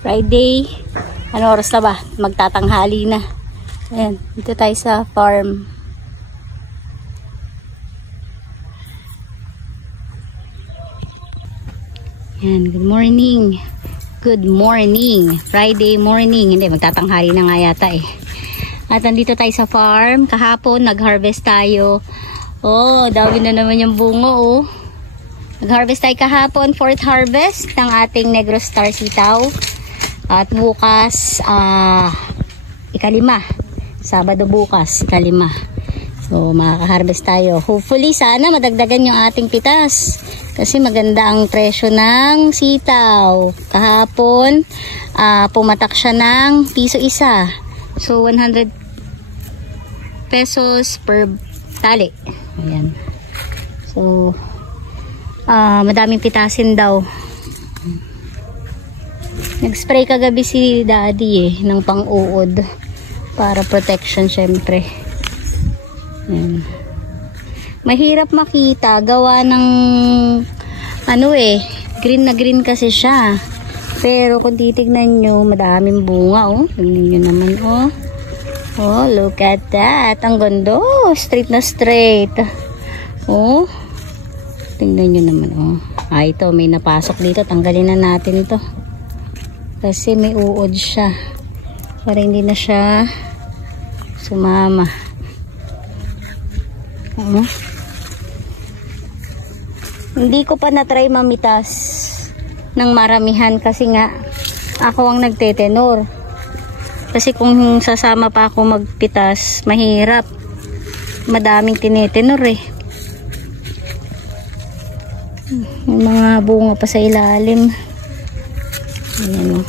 Friday. Ano oras na ba? Magtatanghali na. Ayan, dito tayo sa farm. Ayan, good morning. Good morning. Friday morning. Hindi, magtatanghali na nga yata eh. At nandito tayo sa farm. Kahapon, nag-harvest tayo. Oh, dami na naman yung bunga oh. Nag-harvest tayo kahapon, 4th harvest ng ating Negros Star sitaw. At bukas, ikalima. Sabado bukas, ikalima. So, makaka-harvest tayo. Hopefully, sana madagdagan yung ating pitas. Kasi maganda ang presyo ng sitaw. Kahapon, pumatak siya ng piso isa. So, 100 pesos per tali. Ayan. So, madaming pitasin daw. Nag-spray kagabi si daddy ng pang-uod para protection syempre. Ayan. Mahirap makita gawa ng green na green kasi siya. Pero kung titignan nyo, madaming bunga oh. Tingnan nyo naman oh. Oh, look at that. Ang ganda. Straight na straight. Oh. Tingnan nyo naman oh. Ito may napasok dito, tanggalin na natin ito kasi may uod siya para hindi na siya sumama. Hindi ko pa na-try mamitas ng maramihan kasi nga ako ang nagtetenor, kasi kung sasama pa ako magpitas mahirap, madaming tinetenor eh. May mga bunga pa sa ilalim. Ayan o.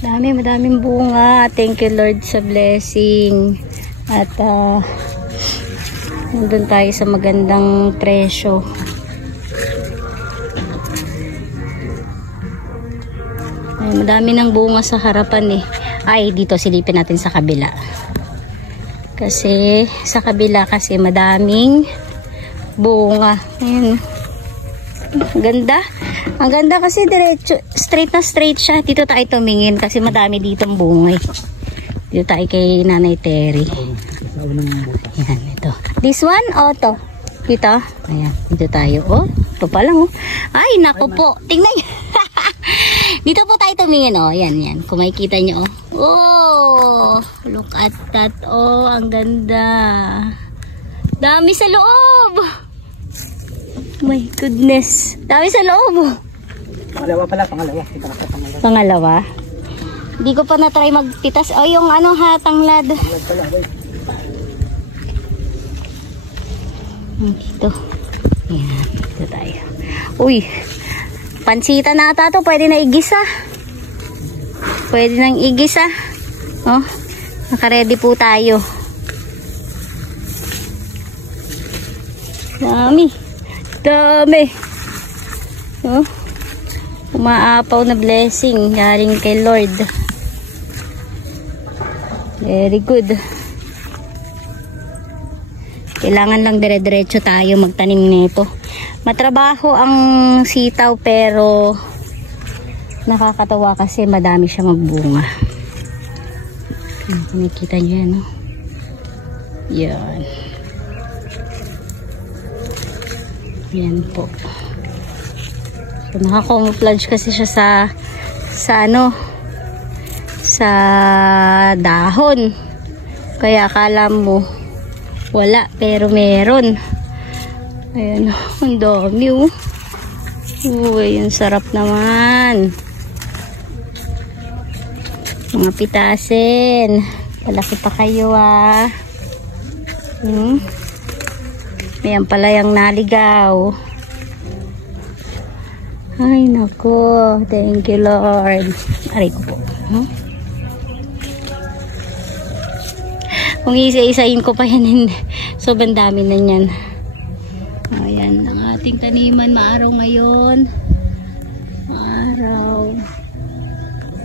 Madaming bunga. Thank you Lord sa blessing. At nandun tayo sa magandang presyo. Ay, madami ng bunga sa harapan eh. Ay, dito silipin natin sa kabila. Kasi sa kabila kasi madaming bunga. Ayan. Ganda. Ang ganda kasi diretso, straight na straight siya. Dito tayo tumingin kasi madami ditong bunga. Dito tayo kay Nanay Terry. Ayan, ito. This one o to? Dito. Ayan, dito tayo. Oh, ito pa lang oh. Ay, naku po. Tingnan niyo. Dito po tayo tumingin oh. Yan. Kung makikita niyo oh. Oh, look at that. Oh, ang ganda. Dami sa loob. My goodness. Dami sa loob. Pangalawa. Pangalawa? Hindi ko pa na-try magpitas. Oh, yung tanglad. Dito. Ayan, dito tayo. Uy, pansita na ata to. Pwede na igisa. Pwede nang igisa. Oh, naka-ready po tayo. Dami. Oh, umaapaw na blessing galing kay Lord. Very good. Kailangan lang dire-diretso tayo magtanim nito. Matrabaho ang sitaw pero nakakatawa kasi madami siya magbunga. Nakikita nyo yan, no? Yan. Yan po. So, naka-camouflage kasi siya sa dahon. Kaya akala mo wala, pero meron. Ayan, ang dami oh. Uy, ang sarap naman. Mga pitasin. Palaki pa kayo ah. Ayan pala yung naligaw. Ay nako, thank you Lord. Aray ko po. Kung isa-isahin ko pa yan, sobrang dami na yan. Ayan, ang ating taniman. Maaraw ngayon. Maaraw.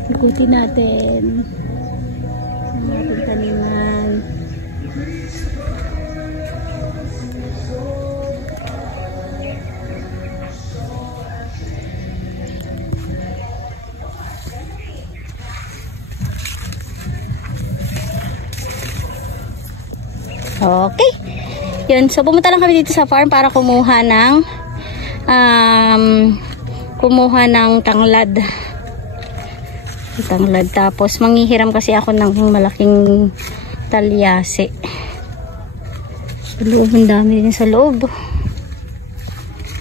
Ikutin natin ang ating taniman. Okay. Yun. So, pumunta lang kami dito sa farm para kumuha ng tanglad. Tanglad. Tapos, manghihiram kasi ako ng malaking talyase. Sa loob, ang dami din sa loob.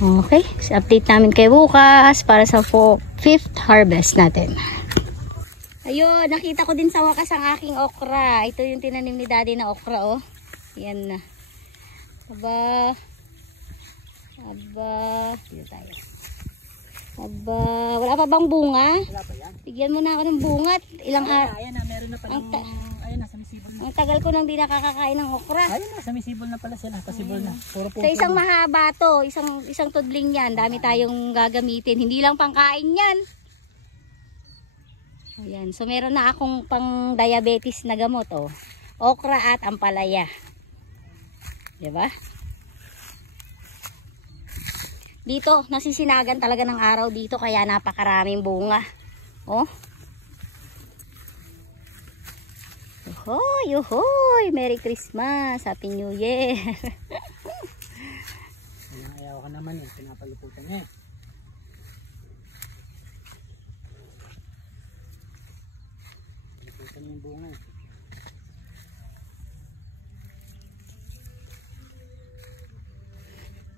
Okay. So, update namin kay bukas para sa 5th harvest natin. Ayun, nakita ko din sa wakas ang aking okra. Ito yung tinanim ni Daddy na okra, oh. Yan na. Aba. Dito tayo. Aba, wala pa bang bunga? Wala pa yan. Bigyan mo na ako ng bunga. Ilang araw. Ayan na, meron na pala. Ayan na, sa misibol na. Ang tagal ko nang di nakakakain ng okra. Ayan na, sa misibol na pala sila. Pasibol na. Puro Sa isang mahaba to, isang tudling yan. Dami tayong gagamitin. Hindi lang pangkain yan. Ayan. So, meron na akong pang diabetes na gamot, oh. Okra at ampalaya. Diba? Dito, nasisinagan talaga ng araw dito. Kaya napakaraming bunga. Oh. Uhoy, uhoy. Merry Christmas. Happy New Year. Ayaw ka naman eh. Pinapaluputan eh. Paluputan yung bunga eh.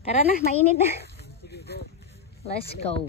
Tara na, mainit na. Let's go.